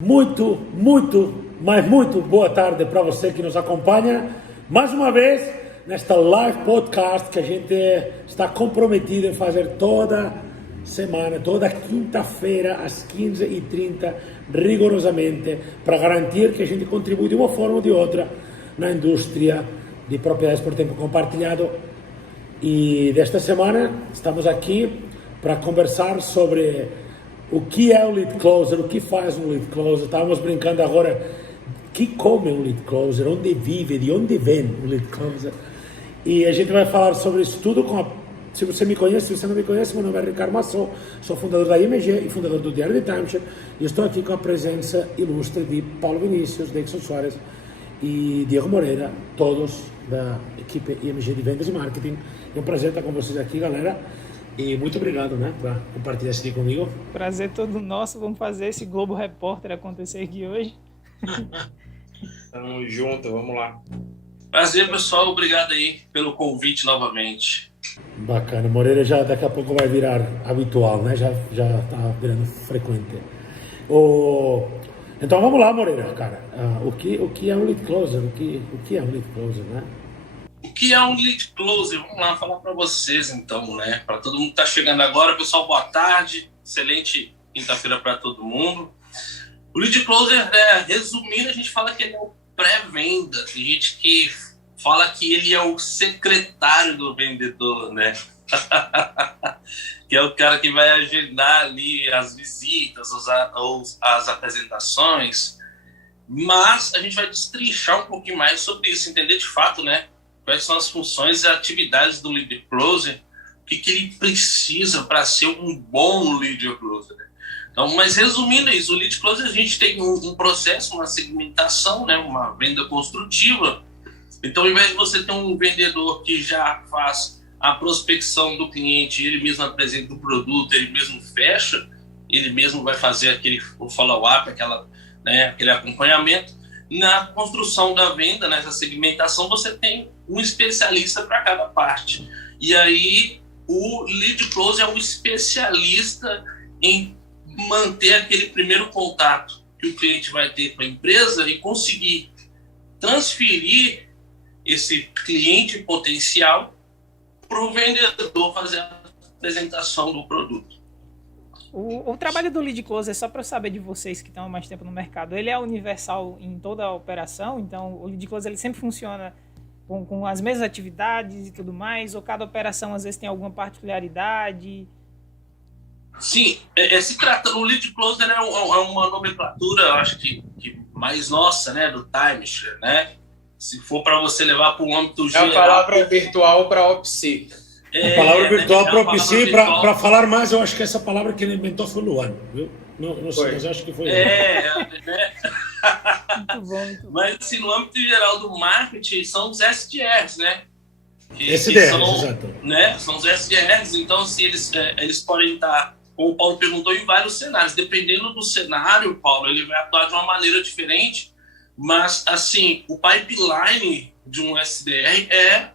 Muito boa tarde para você que nos acompanha mais uma vez nesta live podcast que a gente está comprometido em fazer toda semana, toda quinta-feira às 15h30, rigorosamente, para garantir que a gente contribui de uma forma ou de outra na indústria de propriedades por tempo compartilhado. E desta semana estamos aqui para conversar sobre o que é o lead closer, o que faz um lead closer. Estávamos brincando agora, o que come um lead closer, onde vive, de onde vem um lead closer. E a gente vai falar sobre isso tudo se você me conhece, se você não me conhece, meu nome é Ricardo Massot, sou fundador da IMG e fundador do Diário de Timeshare, e estou aqui com a presença ilustre de Paulo Vinícius, Dixon Soares e Diego Moreira, todos da equipe IMG de Vendas e Marketing. É um prazer estar com vocês aqui, galera. E muito obrigado, né, por compartilhar isso aqui comigo. Prazer todo nosso. Vamos fazer esse Globo Repórter acontecer aqui hoje. Tamo junto, vamos lá. Prazer, pessoal. Obrigado aí pelo convite novamente. Bacana. Moreira já daqui a pouco vai virar habitual, né? Já tá virando frequente. Então vamos lá, Moreira, cara. O que é um lead closer? O que é um lead closer, né? O que é um lead closer? Vamos lá falar para vocês, então, né? Para todo mundo que está chegando agora, pessoal, boa tarde. Excelente quinta-feira para todo mundo. O lead closer, resumindo, a gente fala que ele é o pré-venda. Tem gente que fala que ele é o secretário do vendedor, né? Que é o cara que vai agendar ali as visitas, as apresentações. Mas a gente vai destrinchar um pouquinho mais sobre isso, entender de fato, né? Quais são as funções e atividades do lead closer, o que ele precisa para ser um bom lead closer. Então, mas resumindo isso, o lead closer a gente tem um processo, uma segmentação, né, uma venda construtiva. Então, ao invés de você ter um vendedor que já faz a prospecção do cliente, ele mesmo apresenta o produto, ele mesmo fecha, ele mesmo vai fazer o follow-up, aquele acompanhamento. Na construção da venda, nessa segmentação, você tem um especialista para cada parte. E aí, o lead closer é um especialista em manter aquele primeiro contato que o cliente vai ter com a empresa e conseguir transferir esse cliente potencial para o vendedor fazer a apresentação do produto. O trabalho do lead closer, só para eu saber de vocês que estão há mais tempo no mercado, ele é universal em toda a operação? Então, o lead closer ele sempre funciona com as mesmas atividades e tudo mais? Ou cada operação, às vezes, tem alguma particularidade? Sim, se trata, o lead closer é uma nomenclatura, acho que mais nossa, né, do Timeshare, né? Se for para você levar para o âmbito geral... É a palavra virtual para OPC. A palavra virtual para OPC, para falar mais, eu acho que essa palavra que ele inventou foi Luan, viu? Não sei, mas acho que foi. Muito bom. Mas assim, no âmbito geral do marketing, são os SDRs, né? Exato. Né? São os SDRs, então assim, eles podem estar, como o Paulo perguntou, em vários cenários. Dependendo do cenário, Paulo, ele vai atuar de uma maneira diferente, mas assim, o pipeline de um SDR é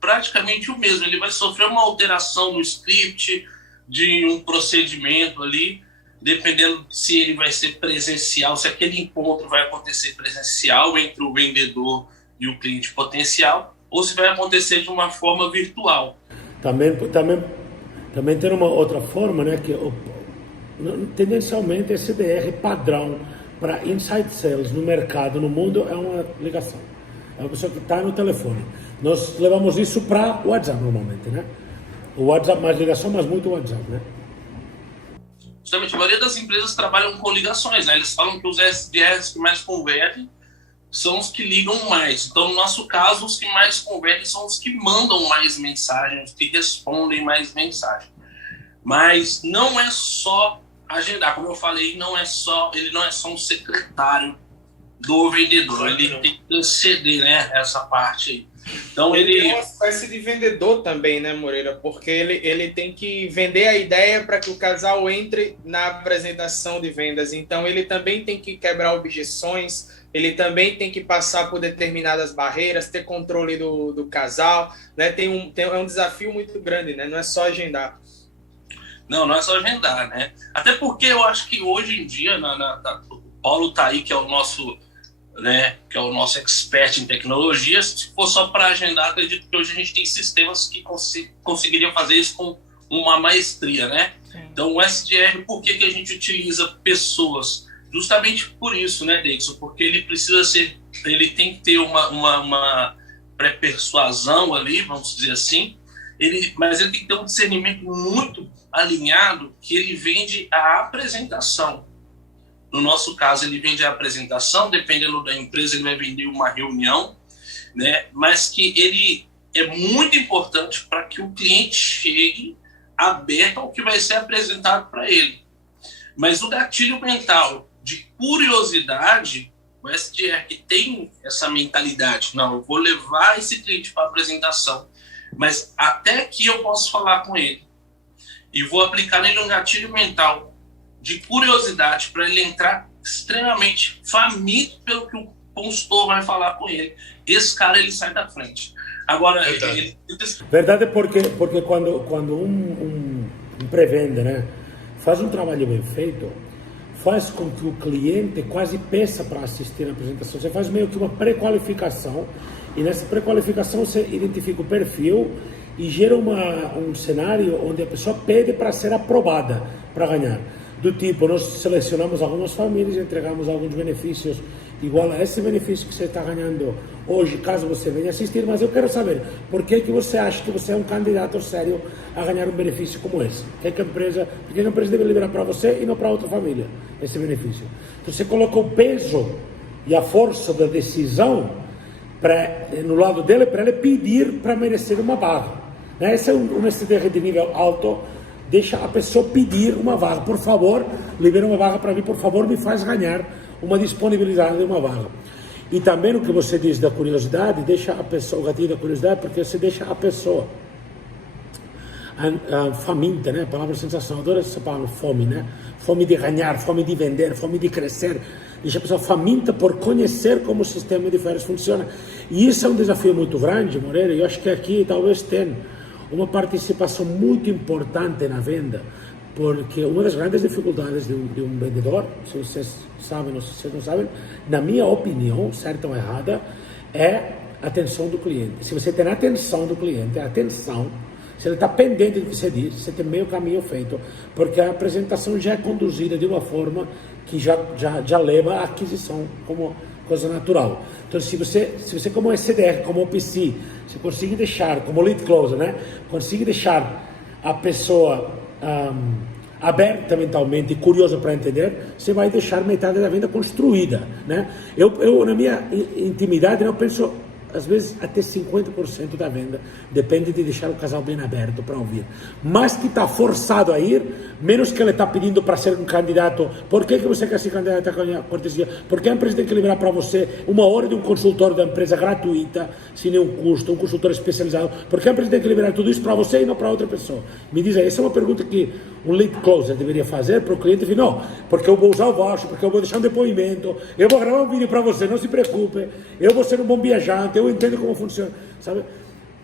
praticamente o mesmo. Ele vai sofrer uma alteração no script, de um procedimento ali, dependendo se ele vai ser presencial, se aquele encontro vai acontecer presencial entre o vendedor e o cliente potencial, ou se vai acontecer de uma forma virtual. Também tem uma outra forma, né, que tendencialmente esse SDR padrão para inside sales no mercado, no mundo, é uma ligação. É uma pessoa que está no telefone. Nós levamos isso para o WhatsApp normalmente, né? O WhatsApp mais ligação, mas muito WhatsApp, né? Justamente, a maioria das empresas trabalham com ligações, né? Eles falam que os SDRs que mais convertem são os que ligam mais. Então, no nosso caso, os que mais convertem são os que mandam mais mensagens, os que respondem mais mensagens. Mas não é só agendar, como eu falei, ele não é só um secretário do vendedor, ele tem que transcender, né, essa parte aí. Então ele tem uma espécie de vendedor também, né, Moreira? Porque ele tem que vender a ideia para que o casal entre na apresentação de vendas. Então ele também tem que quebrar objeções, ele também tem que passar por determinadas barreiras, ter controle do casal, né? É um desafio muito grande, né? Não é só agendar. Não é só agendar, né? Até porque eu acho que hoje em dia Paulo tá aí, que é o nosso, né, que é o nosso expert em tecnologia. Se for só para agendar, acredito que hoje a gente tem sistemas que conseguiriam fazer isso com uma maestria, né? Sim. Então, o SDR, por que a gente utiliza pessoas? Justamente por isso, né, Deison? Porque ele tem que ter uma pré-persuasão ali, vamos dizer assim, mas ele tem que ter um discernimento muito alinhado, que ele vende a apresentação. No nosso caso, ele vende a apresentação, dependendo da empresa, ele vai vender uma reunião, né? Mas que ele é muito importante para que o cliente chegue aberto ao que vai ser apresentado para ele. Mas o gatilho mental de curiosidade, o SDR que tem essa mentalidade, não, eu vou levar esse cliente para a apresentação, mas até que eu posso falar com ele e vou aplicar nele um gatilho mental de curiosidade para ele entrar extremamente faminto pelo que o consultor vai falar com ele. Esse cara, ele sai da frente. Agora, verdade, porque quando um pré-venda, né, faz um trabalho bem feito, faz com que o cliente quase peça para assistir a apresentação. Você faz meio que uma pré-qualificação, e nessa pré-qualificação você identifica o perfil e gera um cenário onde a pessoa pede para ser aprovada, para ganhar. Do tipo, nós selecionamos algumas famílias e entregamos alguns benefícios igual a esse benefício que você está ganhando hoje, caso você venha assistir, mas eu quero saber por que você acha que você é um candidato sério a ganhar um benefício como esse? Por que a empresa deve liberar para você e não para outra família esse benefício? Então você coloca o peso e a força da decisão no lado dele para ele pedir para merecer uma vaga. Esse é um SDR de nível alto. Deixa a pessoa pedir uma vaga. Por favor, libera uma vaga para mim. Por favor, me faz ganhar uma disponibilidade de uma vaga. E também o que você diz da curiosidade, deixa a pessoa, o gatilho da curiosidade, porque você deixa a pessoa faminta, né? A palavra sensação, adoro essa palavra, fome, né? Fome de ganhar, fome de vender, fome de crescer. Deixa a pessoa faminta por conhecer como o sistema de férias funciona. E isso é um desafio muito grande, Moreira, e eu acho que aqui talvez tenha uma participação muito importante na venda, porque uma das grandes dificuldades de um vendedor, se vocês sabem ou se vocês não sabem, na minha opinião, certa ou errada, é a atenção do cliente. Se você tem a atenção do cliente, se ele está pendente do que você diz, você tem meio caminho feito, porque a apresentação já é conduzida de uma forma que já leva à aquisição como coisa natural. Então, se você como SDR, como OPC, você consegue deixar, como lead closer, né? Consegue deixar a pessoa aberta mentalmente e curiosa para entender, você vai deixar metade da venda construída, né? Eu na minha intimidade, eu penso, às vezes até 50% da venda depende de deixar o casal bem aberto para ouvir. Mas que está forçado a ir, menos que ele está pedindo para ser um candidato. Por que você quer ser candidato a cortesia? Porque a empresa tem que liberar para você uma hora de um consultor da empresa gratuita, sem nenhum custo, um consultor especializado. Por que a empresa tem que liberar tudo isso para você e não para outra pessoa? Me diz aí, essa é uma pergunta que um lead closer deveria fazer para o cliente. Não, porque eu vou usar o voucher, porque eu vou deixar um depoimento, eu vou gravar um vídeo para você, não se preocupe, eu vou ser um bom viajante, eu entendo como funciona, sabe?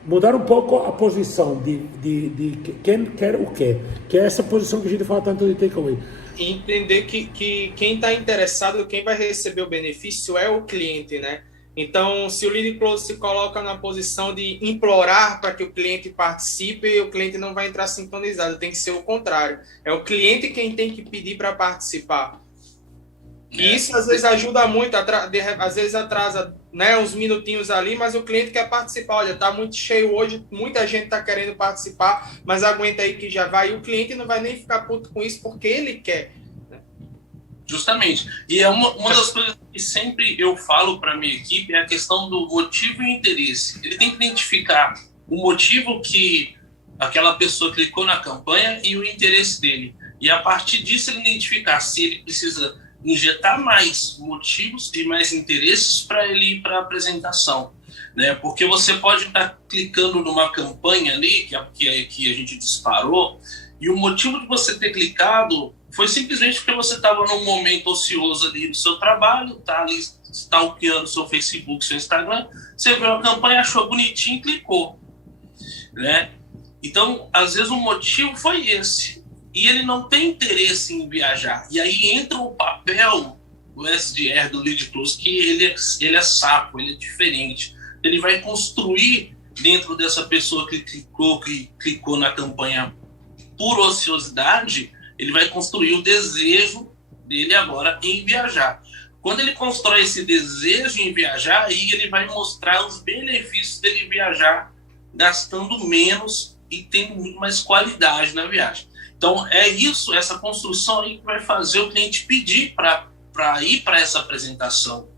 Mudar um pouco a posição de quem quer o quê, que é essa posição que a gente fala tanto de takeaway. Entender que quem está interessado, quem vai receber o benefício é o cliente, né? Então, se o lead close se coloca na posição de implorar para que o cliente participe, o cliente não vai entrar sintonizado, tem que ser o contrário. É o cliente quem tem que pedir para participar. E isso às vezes ajuda muito, às vezes atrasa, né, uns minutinhos ali, mas o cliente quer participar. Olha, tá muito cheio hoje, muita gente tá querendo participar, mas aguenta aí que já vai. E o cliente não vai nem ficar puto com isso porque ele quer. Né? Justamente. E é uma das coisas que sempre eu falo para minha equipe é a questão do motivo e interesse. Ele tem que identificar o motivo que aquela pessoa clicou na campanha e o interesse dele. E a partir disso ele identificar se ele precisa injetar mais motivos e mais interesses para ele ir para a apresentação, né? Porque você pode estar clicando numa campanha ali que a gente disparou e o motivo de você ter clicado foi simplesmente porque você estava num momento ocioso ali do seu trabalho, tá ali stalkeando seu Facebook, seu Instagram, você viu a campanha, achou bonitinho e clicou, né? Então, às vezes o motivo foi esse. E ele não tem interesse em viajar. E aí entra o papel o SDR do Lead Close, que ele é sapo, ele é diferente. Ele vai construir dentro dessa pessoa que clicou na campanha por ociosidade, ele vai construir o desejo dele agora em viajar. Quando ele constrói esse desejo em viajar, aí ele vai mostrar os benefícios dele viajar gastando menos e tendo muito mais qualidade na viagem. Então, é isso, essa construção aí que vai fazer o cliente pedir para ir para essa apresentação,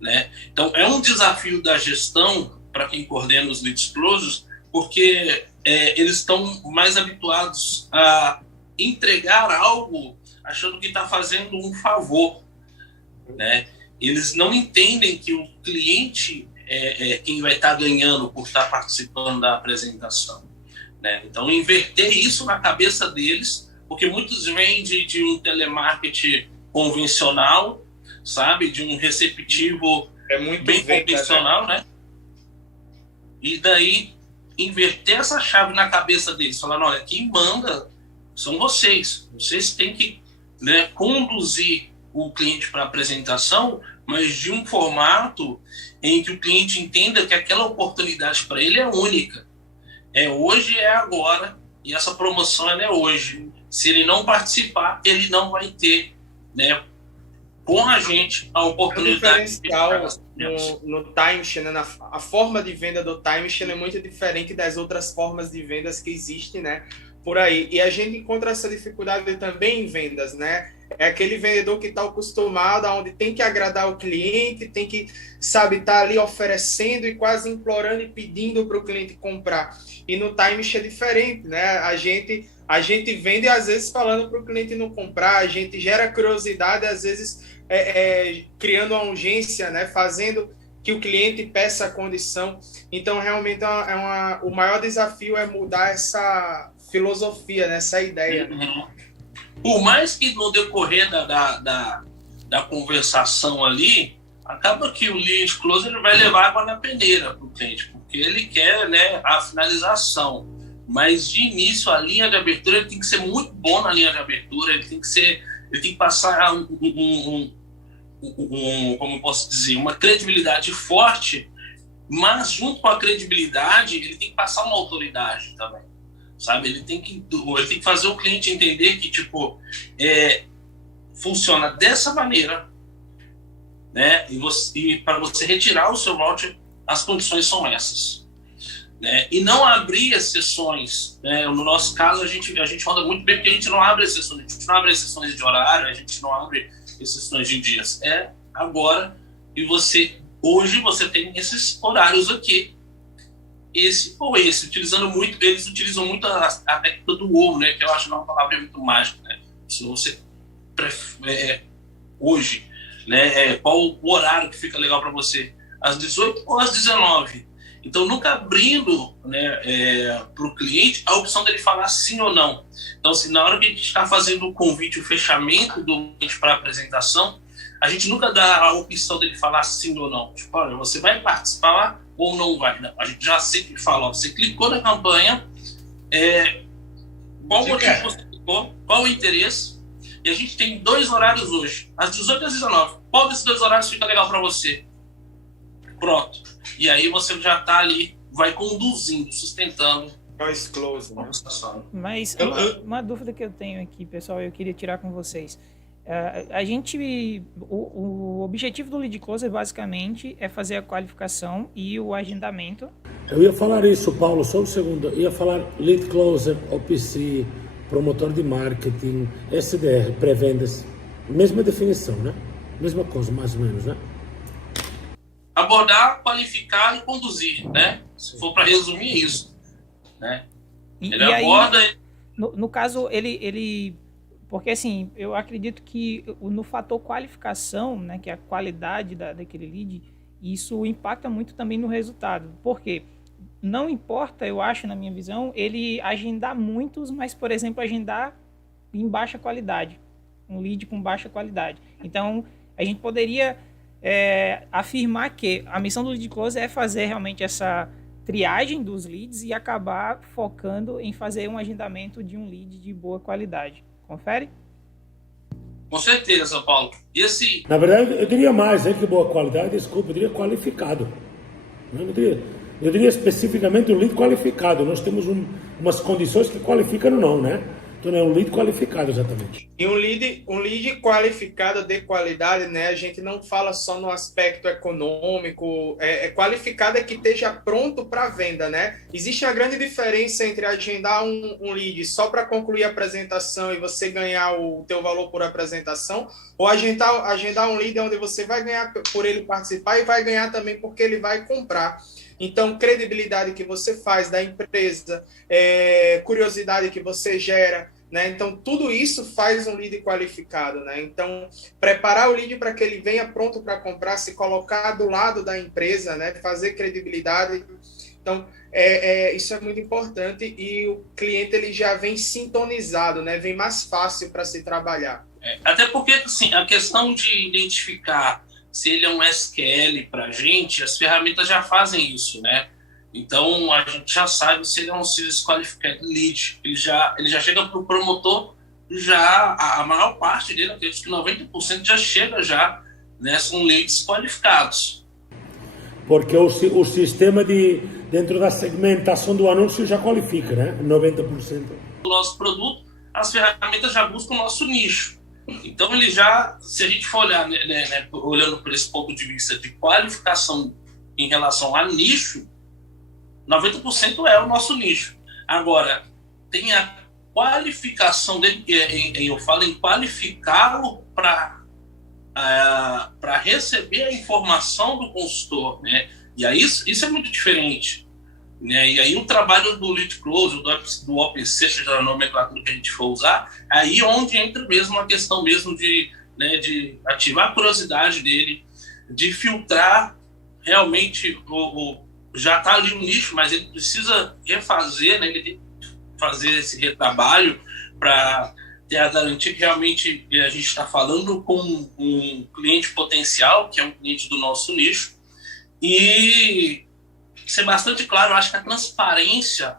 né? Então, é um desafio da gestão para quem coordena os Lead Closers, porque eles estão mais habituados a entregar algo achando que está fazendo um favor, né? Eles não entendem que o cliente é quem vai estar ganhando por estar participando da apresentação, né? Então, inverter isso na cabeça deles, porque muitos vêm de um telemarketing convencional, sabe? De um receptivo bem convencional, né? E daí, inverter essa chave na cabeça deles, falando, olha, quem manda são vocês. Vocês têm que, né, conduzir o cliente para a apresentação, mas de um formato em que o cliente entenda que aquela oportunidade para ele é única. É hoje, é agora, e essa promoção ela é hoje. Se ele não participar, ele não vai ter, né, com a gente a oportunidade. O diferencial no timeshare, né, a forma de venda do timeshare é muito diferente das outras formas de vendas que existem, né, por aí. E a gente encontra essa dificuldade também em vendas, né? É aquele vendedor que está acostumado, onde tem que agradar o cliente, tem que, sabe, estar ali oferecendo e quase implorando e pedindo para o cliente comprar. E no timeshare é diferente, né? A gente vende, às vezes, falando para o cliente não comprar, a gente gera curiosidade, às vezes, criando uma urgência, né? Fazendo que o cliente peça a condição. Então, realmente, o maior desafio é mudar essa filosofia, né? Essa ideia. Uhum. Por mais que no decorrer da conversação ali, acaba que o Lead Close ele vai levar água na peneira para o cliente, porque ele quer, né, a finalização. Mas de início, a linha de abertura ele tem que ser muito bom na linha de abertura, ele tem que passar como eu posso dizer, uma credibilidade forte, mas junto com a credibilidade, ele tem que passar uma autoridade também. Sabe? Ele tem que fazer o cliente entender que, tipo, funciona dessa maneira, né? E para você retirar o seu voucher, as condições são essas, né? E não abrir exceções, né? No nosso caso, a gente roda muito bem porque a gente não abre exceções, a gente não abre exceções de horário, a gente não abre exceções de dias. É agora, e hoje você tem esses horários aqui, esse ou esse, eles utilizam muito a técnica do ou, né, que eu acho uma palavra muito mágica, né? Se você hoje, né, qual o horário que fica legal para você? Às 18 ou às 19? Então, nunca abrindo, né, para o cliente a opção dele falar sim ou não. Então, se na hora que a gente está fazendo o convite, o fechamento do cliente para a apresentação, a gente nunca dá a opção dele falar sim ou não. Tipo, olha, você vai participar ou não vai? Não, a gente já sempre fala, ó, você clicou na campanha, qual o motivo você clicou, qual o interesse, e a gente tem 2 horários hoje, às 18 e às 19. Qual desses 2 horários fica legal para você? Pronto. E aí você já está ali, vai conduzindo, sustentando. Close, né? Mas uma dúvida que eu tenho aqui, pessoal, eu queria tirar com vocês. O objetivo do Lead Closer basicamente é fazer a qualificação e o agendamento. Eu ia falar isso, Paulo, só um segundo. Eu ia falar Lead Closer, OPC, promotor de marketing, SDR, pré-vendas. Mesma definição, né? Mesma coisa, mais ou menos, né? Abordar, qualificar e conduzir, né? Se for para resumir isso, né? Ele aborda... Aí, no caso, ele porque assim, eu acredito que no fator qualificação, né, que é a qualidade daquele lead, isso impacta muito também no resultado. Por quê? Não importa, eu acho, na minha visão, ele agendar muitos, mas, por exemplo, agendar em baixa qualidade. Um lead com baixa qualidade. Então, a gente poderia afirmar que a missão do Lead Closer é fazer realmente essa triagem dos leads e acabar focando em fazer um agendamento de um lead de boa qualidade. Confere? Com certeza, Paulo. E esse... Na verdade, eu diria mais, que boa qualidade, desculpa, eu diria qualificado. Eu diria especificamente um lead qualificado. Nós temos umas condições que qualificam ou não, né? Então é um lead qualificado, exatamente. E um lead qualificado de qualidade, né? A gente não fala só no aspecto econômico, qualificado é que esteja pronto para venda, né? Existe uma grande diferença entre agendar um lead só para concluir a apresentação e você ganhar o teu valor por apresentação, ou agendar um lead onde você vai ganhar por ele participar e vai ganhar também porque ele vai comprar. Então, credibilidade que você faz da empresa, curiosidade que você gera, né? Então, tudo isso faz um lead qualificado, né? Então, preparar o lead para que ele venha pronto para comprar, se colocar do lado da empresa, né? Fazer credibilidade. Então, isso é muito importante e o cliente ele já vem sintonizado, né? Vem mais fácil para se trabalhar. Até porque, assim, a questão de identificar se ele é um SQL para a gente, as ferramentas já fazem isso, né? Então, a gente já sabe se ele é um Sales Qualified Lead. Ele já chega para o promotor, a maior parte dele, acredito que 90% já chega né, são leads qualificados. Porque o sistema dentro da segmentação do anúncio já qualifica, né? 90%. O nosso produto, as ferramentas já buscam o nosso nicho. Então, ele já, se a gente for olhar, né, olhando por esse ponto de vista de qualificação em relação a nicho, 90% é o nosso nicho. Agora, tem a qualificação dele, eu falo em qualificá-lo para receber a informação do consultor, né? E aí isso é muito diferente, né? E aí o trabalho do Lead Close, do OPC, seja a nomenclatura que a gente for usar, aí onde entra mesmo a questão mesmo de ativar a curiosidade dele, de filtrar realmente já está ali um nicho, mas ele precisa refazer, né? Ele tem que fazer esse retrabalho para ter a garantia que realmente a gente está falando com um cliente potencial, que é um cliente do nosso nicho, e ser bastante claro. Eu acho que a transparência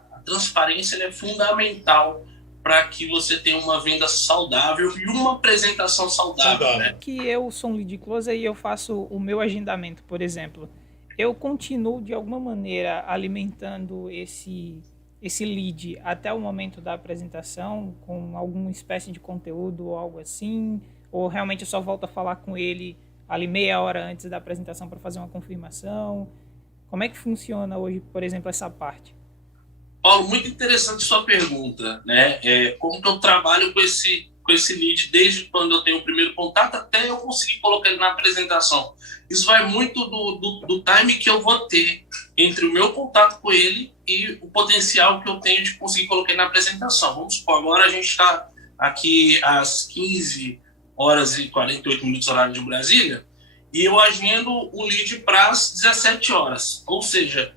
ela é fundamental para que você tenha uma venda saudável e uma apresentação saudável. Né? Que eu sou um lead closer e eu faço o meu agendamento, por exemplo. Eu continuo, de alguma maneira, alimentando esse lead até o momento da apresentação, com alguma espécie de conteúdo ou algo assim? Ou realmente eu só volto a falar com ele ali meia hora antes da apresentação para fazer uma confirmação? Como é que funciona hoje, por exemplo, essa parte? Paulo, muito interessante sua pergunta, né? Como que eu trabalho com esse lead desde quando eu tenho o primeiro contato até eu conseguir colocar ele na apresentação. Isso vai muito do time que eu vou ter entre o meu contato com ele e o potencial que eu tenho de conseguir colocar ele na apresentação. Vamos supor, agora a gente está aqui às 15 horas e 48 minutos horário de Brasília e eu agendo o lead para as 17 horas. Ou seja,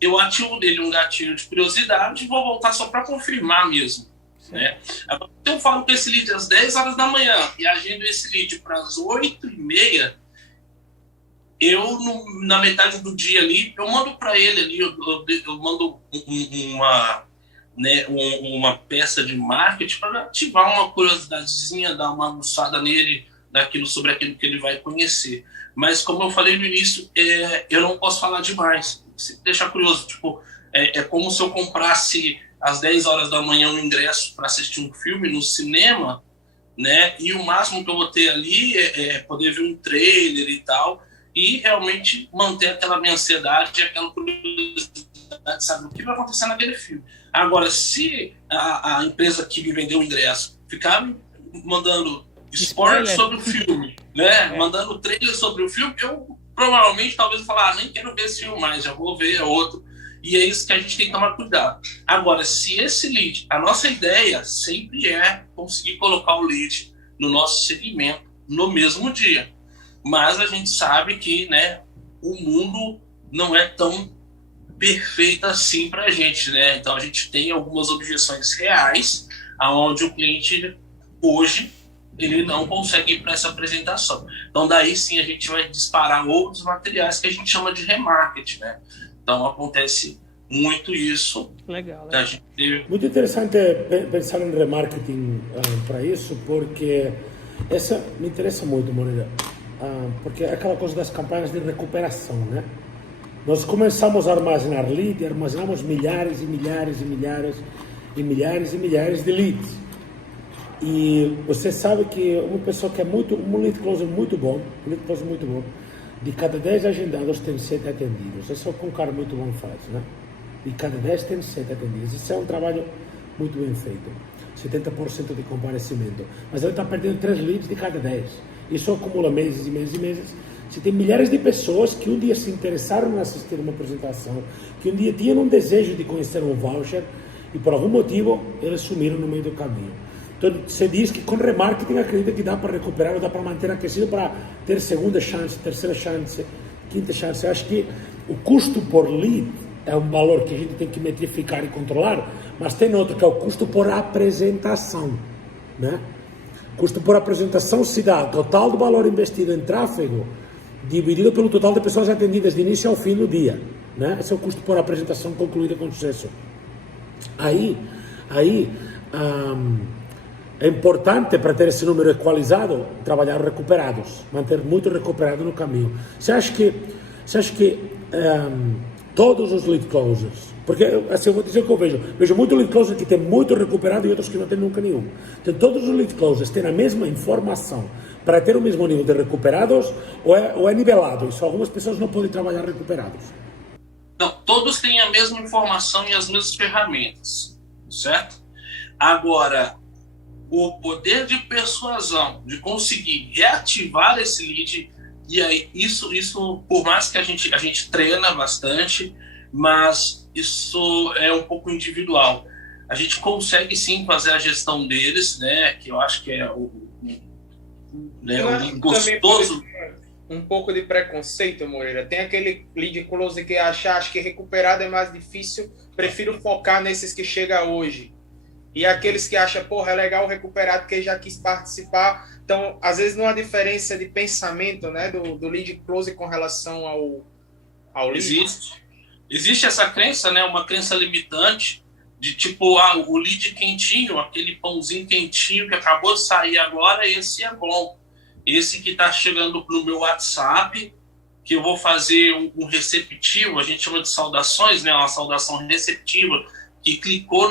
eu ativo nele um gatilho de curiosidade e vou voltar só para confirmar mesmo. Né? Agora, se eu falo com esse lead às 10 horas da manhã e agendo esse lead para as 8h30, eu, na metade do dia ali, eu mando para ele ali, eu mando uma peça de marketing para ativar uma curiosidadezinha, dar uma aguçada nele, sobre aquilo que ele vai conhecer. Mas, como eu falei no início, eu não posso falar demais. Se deixar curioso, é como se eu comprasse às 10 horas da manhã um ingresso para assistir um filme no cinema, né? E o máximo que eu vou ter ali é poder ver um trailer e tal, e realmente manter aquela minha ansiedade, aquela curiosidade, sabe o que vai acontecer naquele filme. Agora, se a empresa que me vendeu o ingresso ficar me mandando spoiler sobre o filme, né? Mandando trailer sobre o filme, eu provavelmente, talvez eu falar, nem quero ver esse filme mais, já vou ver outro. E é isso que a gente tem que tomar cuidado. Agora, se esse lead, a nossa ideia sempre é conseguir colocar o lead no nosso segmento no mesmo dia. Mas a gente sabe que, né, o mundo não é tão perfeito assim para a gente, né? Então a gente tem algumas objeções reais, aonde o cliente hoje ele não consegue ir para essa apresentação. Então daí sim a gente vai disparar outros materiais que a gente chama de remarketing, né? Então acontece muito isso. Legal. Muito interessante pensar em remarketing para isso, porque Essa me interessa muito, Moreira, porque é aquela coisa das campanhas de recuperação, né? Nós começamos a armazenar lead e armazenamos milhares e milhares e milhares e milhares e milhares de leads. E você sabe que uma pessoa que é um lead closer muito bom, de cada 10 agendados tem 7 atendidos. Isso é o que um cara muito bom faz, né? De cada 10 tem 7 atendidos. Isso é um trabalho muito bem feito. 70% de comparecimento. Mas ele está perdendo 3 leads de cada 10. Isso acumula meses e meses e meses. Você tem milhares de pessoas que um dia se interessaram em assistir uma apresentação, que um dia tinham um desejo de conhecer um voucher e por algum motivo eles sumiram no meio do caminho. Então você diz que com remarketing acredita que dá para recuperar ou dá para manter aquecido para ter segunda chance, terceira chance, quinta chance. Eu acho que o custo por lead é um valor que a gente tem que metrificar e controlar, mas tem outro que é o custo por apresentação, né? Custo por apresentação se dá o total do valor investido em tráfego dividido pelo total de pessoas atendidas de início ao fim do dia, né? Esse é o custo por apresentação concluída com sucesso. Aí é importante para ter esse número equalizado trabalhar recuperados, manter muito recuperado no caminho. Você acha que todos os lead closers, porque assim eu vou dizer o que eu vejo muito lead closer que tem muito recuperado e outros que não tem nunca nenhum. Então todos os lead closers têm a mesma informação para ter o mesmo nível de recuperados ou é nivelado? Isso algumas pessoas não podem trabalhar recuperados. Não, todos têm a mesma informação e as mesmas ferramentas, certo? Agora, o poder de persuasão, de conseguir reativar esse lead, e aí isso por mais que a gente treina bastante, mas isso é um pouco individual. A gente consegue sim fazer a gestão deles, né? Que eu acho que é o gostoso. Um pouco de preconceito, Moreira. Tem aquele lead close que acho que recuperado é mais difícil, prefiro focar nesses que chega hoje. E aqueles que acham, porra, é legal recuperado que já quis participar. Então, às vezes não há diferença de pensamento, né, do lead close com relação ao lead. Existe essa crença, né, uma crença limitante de tipo, o lead quentinho, aquele pãozinho quentinho que acabou de sair agora, esse é bom. Esse que está chegando no meu WhatsApp, que eu vou fazer um receptivo, a gente chama de saudações, né, uma saudação receptiva, que clicou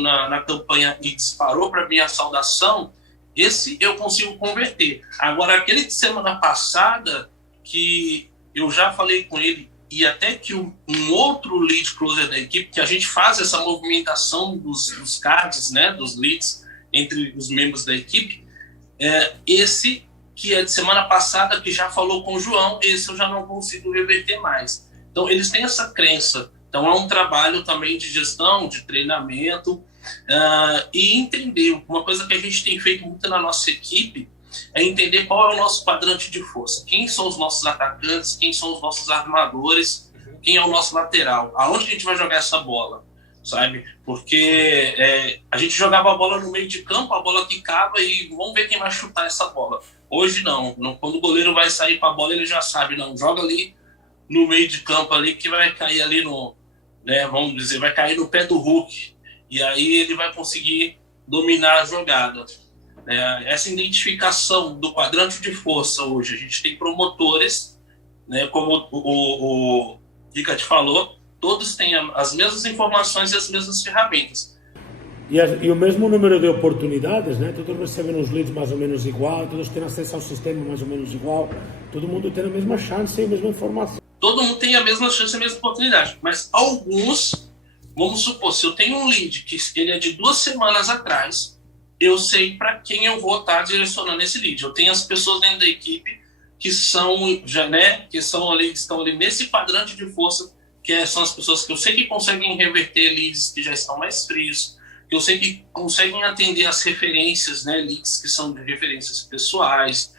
na campanha e disparou para mim a saudação, esse eu consigo converter. Agora, aquele de semana passada, que eu já falei com ele, e até que um outro lead closer da equipe, que a gente faz essa movimentação dos cards, né, dos leads, entre os membros da equipe, esse que é de semana passada, que já falou com o João, esse eu já não consigo reverter mais. Então, eles têm essa crença. Então, é um trabalho também de gestão, de treinamento, e entender. Uma coisa que a gente tem feito muito na nossa equipe é entender qual é o nosso quadrante de força. Quem são os nossos atacantes, quem são os nossos armadores, quem é o nosso lateral. Aonde a gente vai jogar essa bola, sabe? Porque a gente jogava a bola no meio de campo, a bola quicava e vamos ver quem vai chutar essa bola. Hoje não. Quando o goleiro vai sair para a bola, ele já sabe, não, joga ali no meio de campo ali que vai cair ali vamos dizer, vai cair no pé do Hulk, e aí ele vai conseguir dominar a jogada. Essa identificação do quadrante de força hoje, a gente tem promotores, né, como o Rica te falou, todos têm as mesmas informações e as mesmas ferramentas. E o mesmo número de oportunidades, né? Todos recebem os leads mais ou menos igual, todos têm acesso ao sistema mais ou menos igual, todo mundo tem a mesma chance e a mesma informação. Todo mundo tem a mesma chance e a mesma oportunidade, mas alguns, vamos supor, se eu tenho um lead que ele é de 2 semanas atrás, eu sei para quem eu vou estar direcionando esse lead. Eu tenho as pessoas dentro da equipe que são, que estão ali nesse quadrante de força, que são as pessoas que eu sei que conseguem reverter leads que já estão mais frios, que eu sei que conseguem atender as referências, né, leads que são de referências pessoais.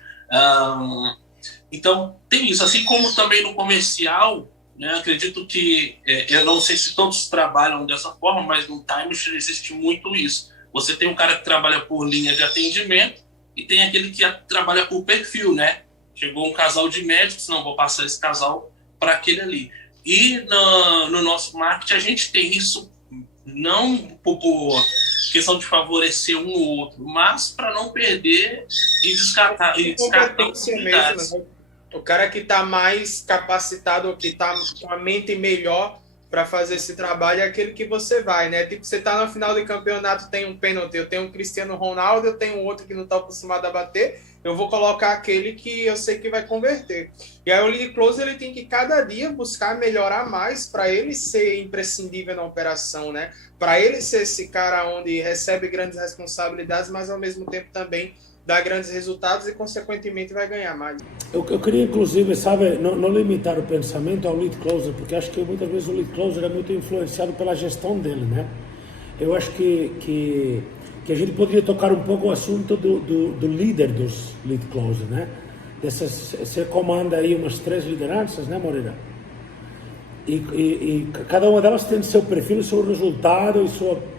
Então, tem isso. Assim como também no comercial, né, acredito que, eu não sei se todos trabalham dessa forma, mas no Timeshare existe muito isso. Você tem um cara que trabalha por linha de atendimento e tem aquele que trabalha por perfil, né? Chegou um casal de médicos, não, vou passar esse casal para aquele ali. E no nosso marketing a gente tem isso não por questão de favorecer um ou outro, mas para não perder e descartar oportunidades. Mesmo, né? O cara que está mais capacitado, que está com a mente melhor para fazer esse trabalho é aquele que você vai, né? Tipo, você está no final do campeonato, tem um pênalti, eu tenho um Cristiano Ronaldo, eu tenho outro que não está acostumado a bater, eu vou colocar aquele que eu sei que vai converter. E aí o lead closer ele tem que cada dia buscar melhorar mais para ele ser imprescindível na operação, né? Para ele ser esse cara onde recebe grandes responsabilidades, mas ao mesmo tempo também dá grandes resultados e, consequentemente, vai ganhar mais. Eu queria, inclusive, sabe, não limitar o pensamento ao lead closer, porque acho que muitas vezes o lead closer é muito influenciado pela gestão dele, né? Eu acho que a gente poderia tocar um pouco o assunto do líder dos lead closers, né? Você comanda aí umas 3 lideranças, né, Moreira? E cada uma delas tem seu perfil, seu resultado e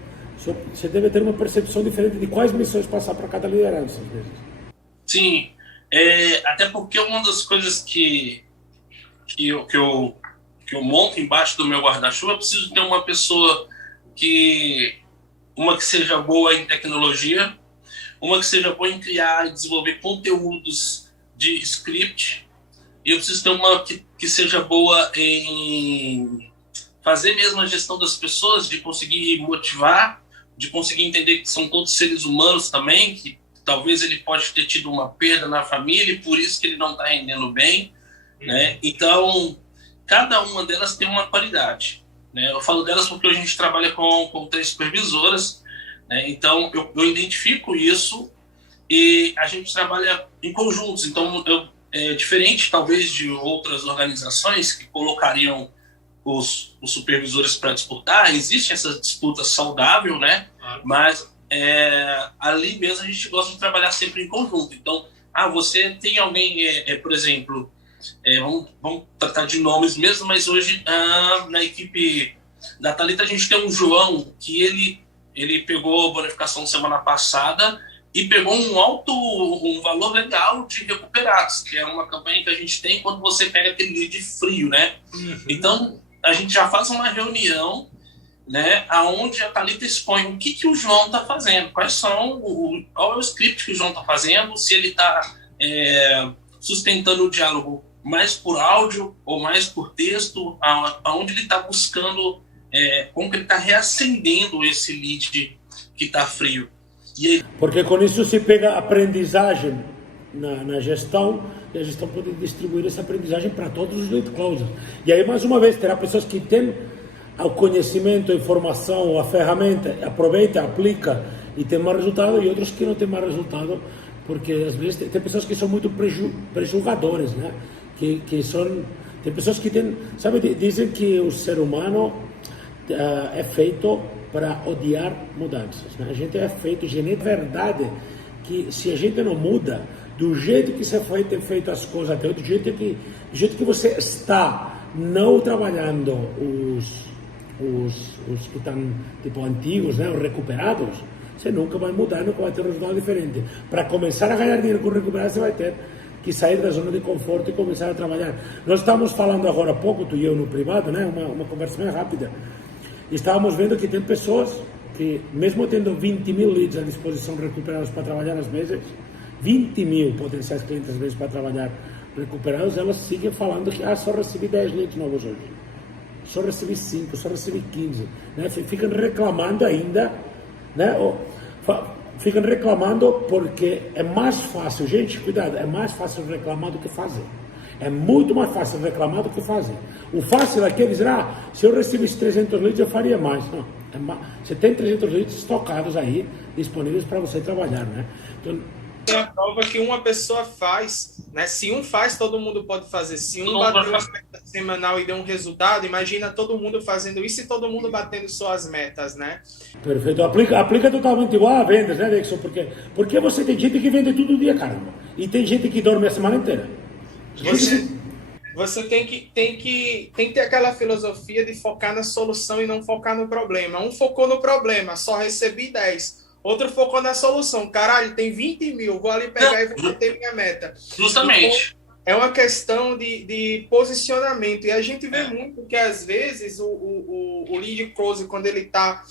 você deve ter uma percepção diferente de quais missões passar para cada liderança, às vezes. Sim, até porque uma das coisas que eu monto embaixo do meu guarda-chuva, eu preciso ter uma pessoa que seja boa em tecnologia, uma que seja boa em criar e desenvolver conteúdos de script, e eu preciso ter uma que seja boa em fazer mesmo a gestão das pessoas, de conseguir motivar, de conseguir entender que são todos seres humanos também, que talvez ele pode ter tido uma perda na família e por isso que ele não está rendendo bem, né? Então, cada uma delas tem uma qualidade, né? Eu falo delas porque a gente trabalha com 3 supervisoras, né? Então eu identifico isso e a gente trabalha em conjuntos. Então, é diferente talvez de outras organizações que colocariam os supervisores para disputar. Existe essa disputa saudável, né? Mas ali mesmo a gente gosta de trabalhar sempre em conjunto. Então, você tem alguém, por exemplo, vamos tratar de nomes mesmo, mas hoje na equipe da Thalita a gente tem um João que ele pegou a bonificação semana passada e pegou um valor legal de recuperados, que é uma campanha que a gente tem quando você pega aquele lead frio, né? Então, a gente já faz uma reunião, né, onde a Thalita expõe o que o João está fazendo, qual é o script que o João está fazendo, se ele está sustentando o diálogo mais por áudio ou mais por texto, aonde ele está buscando, como que ele está reacendendo esse lead que está frio. E aí... Porque com isso se pega aprendizagem na gestão, e a gestão pode distribuir essa aprendizagem para todos os lead closers. E aí, mais uma vez, terá pessoas que têm o conhecimento, a informação, a ferramenta, aproveita, aplica e tem mais resultado, e outros que não têm mais resultado, porque às vezes tem pessoas que são muito prejulgadores, né? Tem pessoas que têm, sabe, dizem que o ser humano é feito para odiar mudanças, né? A gente é feito, é verdade que se a gente não muda do jeito que você tem feito as coisas até do jeito que você está não trabalhando os que estão tipo antigos, né, os recuperados, você nunca vai mudar, nunca vai ter um resultado diferente. Para começar a ganhar dinheiro com recuperados, você vai ter que sair da zona de conforto e começar a trabalhar. Nós estávamos falando agora há pouco, tu e eu no privado, né, uma conversa bem rápida, e estávamos vendo que tem pessoas que, mesmo tendo 20 mil leads à disposição recuperados para trabalhar às mesas, 20 mil potenciais clientes às vezes para trabalhar recuperados, elas seguem falando que só recebi 10 leads novos hoje, só recebi 5, só recebi 15, né? Ficam reclamando ainda, né? Ficam reclamando porque é mais fácil, gente, cuidado, é mais fácil reclamar do que fazer. É muito mais fácil reclamar do que fazer. O fácil é que eles dizem, se eu recebesse 300 leads eu faria mais. Não, você tem 300 leads estocados aí, disponíveis para você trabalhar, né? Então, é a prova que uma pessoa faz, né? Se um faz, todo mundo pode fazer. Se um bateu a meta semanal e deu um resultado, imagina todo mundo fazendo isso e todo mundo batendo suas metas, né? Perfeito. Aplica totalmente igual a vendas, né, Dexon? Porque você tem gente que vende todo dia, caramba. E tem gente que dorme a semana inteira. Você tem que ter aquela filosofia de focar na solução e não focar no problema. Um focou no problema, só recebi 10. Outro focou na solução. Caralho, tem 20 mil, vou ali pegar e vou bater minha meta. Justamente. Então, é uma questão de posicionamento. E a gente vê muito que, às vezes, o lead close, quando ele está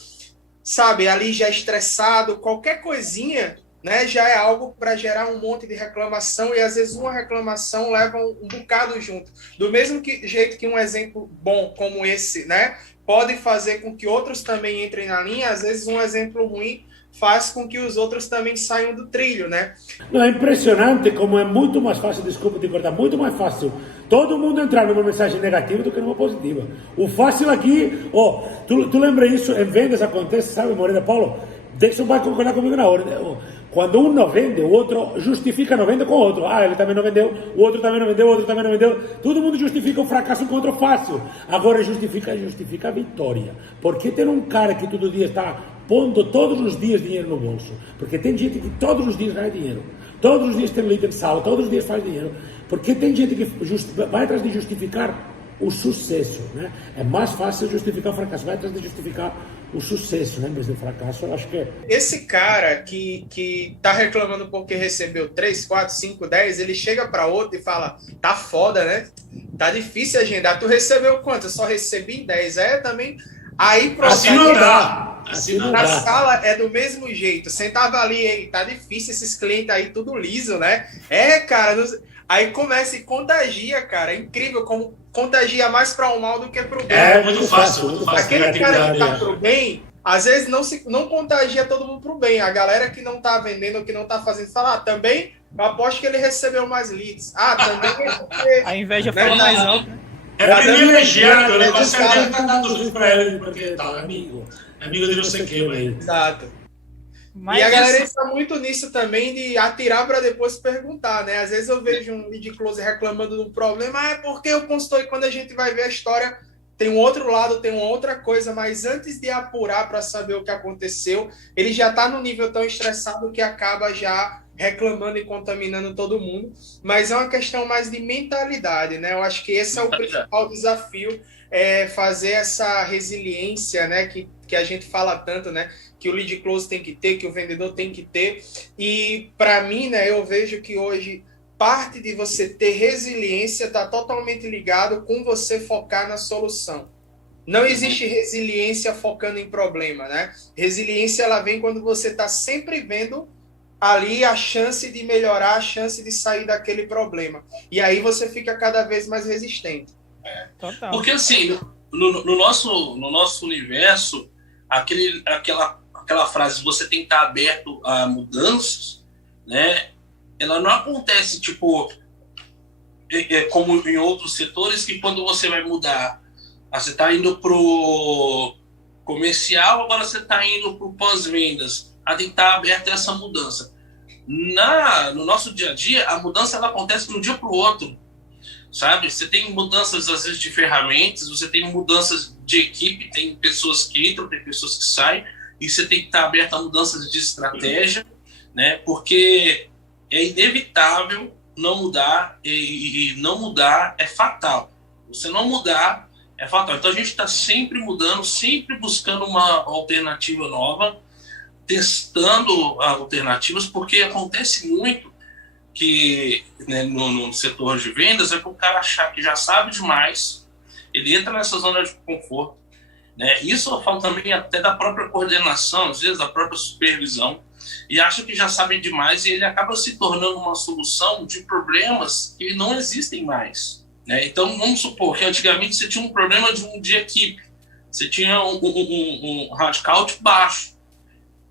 sabe, ali já estressado, qualquer coisinha, né, já é algo para gerar um monte de reclamação, e às vezes uma reclamação leva um bocado junto. Do mesmo jeito que um exemplo bom como esse, né, pode fazer com que outros também entrem na linha, às vezes um exemplo ruim faz com que os outros também saiam do trilho, né? Não, é impressionante como é muito mais fácil, desculpa te cortar, muito mais fácil todo mundo entrar numa mensagem negativa do que numa positiva. O fácil aqui, tu lembra isso, em vendas acontece, sabe, Moreira Paulo? Dixon vai concordar comigo na hora. Quando um não vende, o outro justifica não venda com o outro. Ah, ele também não vendeu, o outro também não vendeu, o outro também não vendeu. Todo mundo justifica o fracasso com o outro fácil. Agora justifica a vitória. Porque tem um cara que todo dia está pondo todos os dias dinheiro no bolso. Porque tem gente que todos os dias ganha dinheiro. Todos os dias tem líder de sala, todos os dias faz dinheiro. Porque tem gente que vai atrás de justificar o sucesso, né? É mais fácil justificar o fracasso, vai atrás de justificar o sucesso, né? Em vez do fracasso, eu acho que é. Esse cara que tá reclamando porque recebeu 3, 4, 5, 10, ele chega para outro e fala, tá foda, né? Tá difícil agendar. Tu recebeu quanto? Eu só recebi 10. Também. Aí assim não dá. Na sala é do mesmo jeito. Sentava ali, aí, tá difícil esses clientes aí, tudo liso, né? Cara, aí começa e contagia, cara. É incrível como contagia mais para o mal do que para o bem. É muito fácil. Aquele cara que tá pro bem, às vezes não contagia todo mundo pro bem. A galera que não tá vendendo, que não tá fazendo, fala, também, eu aposto que ele recebeu mais leads. Também é porque... A inveja fala mais alto, né? É privilegiado, né? Você tá dando tudo pra ele, porque tá, amigo de não sei quem, velho. Exato. Mas e a galera está muito nisso também, de atirar para depois perguntar, né? Às vezes eu vejo um lead closer reclamando de um problema, é porque eu consultei, quando a gente vai ver a história, tem um outro lado, tem uma outra coisa, mas antes de apurar para saber o que aconteceu, ele já está no nível tão estressado que acaba já reclamando e contaminando todo mundo. Mas é uma questão mais de mentalidade, né? Eu acho que esse é o principal desafio, fazer essa resiliência, né? Que a gente fala tanto, né? Que o lead close tem que ter, que o vendedor tem que ter. E para mim, né, eu vejo que hoje parte de você ter resiliência está totalmente ligado com você focar na solução. Não existe resiliência focando em problema, né? Resiliência, ela vem quando você está sempre vendo ali a chance de melhorar, a chance de sair daquele problema. E aí você fica cada vez mais resistente. Total. Porque assim, no nosso universo, aquela frase, você tem que estar aberto a mudanças, né? Ela não acontece, tipo, como em outros setores, que quando você vai mudar, você está indo pro comercial, agora você está indo pro pós-vendas. Tem que estar aberto a essa mudança. No nosso dia a dia, a mudança ela acontece de um dia pro outro, sabe? Você tem mudanças, às vezes, de ferramentas, você tem mudanças de equipe, tem pessoas que entram, tem pessoas que saem, e você tem que estar aberto a mudanças de estratégia, né? Porque é inevitável não mudar, e não mudar é fatal. Você não mudar é fatal. Então a gente está sempre mudando, sempre buscando uma alternativa nova, testando alternativas, porque acontece muito que, né, no setor de vendas, é que o cara achar que já sabe demais, ele entra nessa zona de conforto, né? Isso eu falo também até da própria coordenação, às vezes da própria supervisão, e acha que já sabe demais, e ele acaba se tornando uma solução de problemas que não existem mais, né? Então vamos supor que antigamente você tinha um problema de equipe, você tinha um headcount baixo,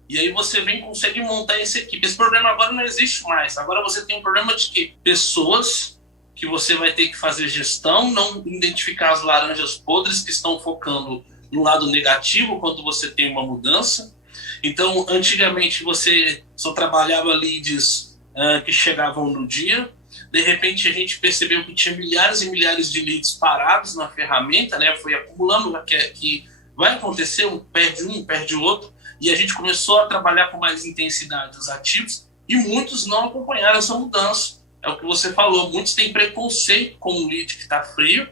e aí você consegue montar essa equipe. Esse problema agora não existe mais. Agora você tem um problema de que pessoas que você vai ter que fazer gestão, não identificar as laranjas podres que estão focando no lado negativo quando você tem uma mudança. Então, antigamente você só trabalhava leads que chegavam no dia. De repente a gente percebeu que tinha milhares e milhares de leads parados na ferramenta, né? Foi acumulando, que vai acontecer, perde o outro. E a gente começou a trabalhar com mais intensidade os ativos, e muitos não acompanharam essa mudança. É o que você falou, muitos têm preconceito com o lead que está frio,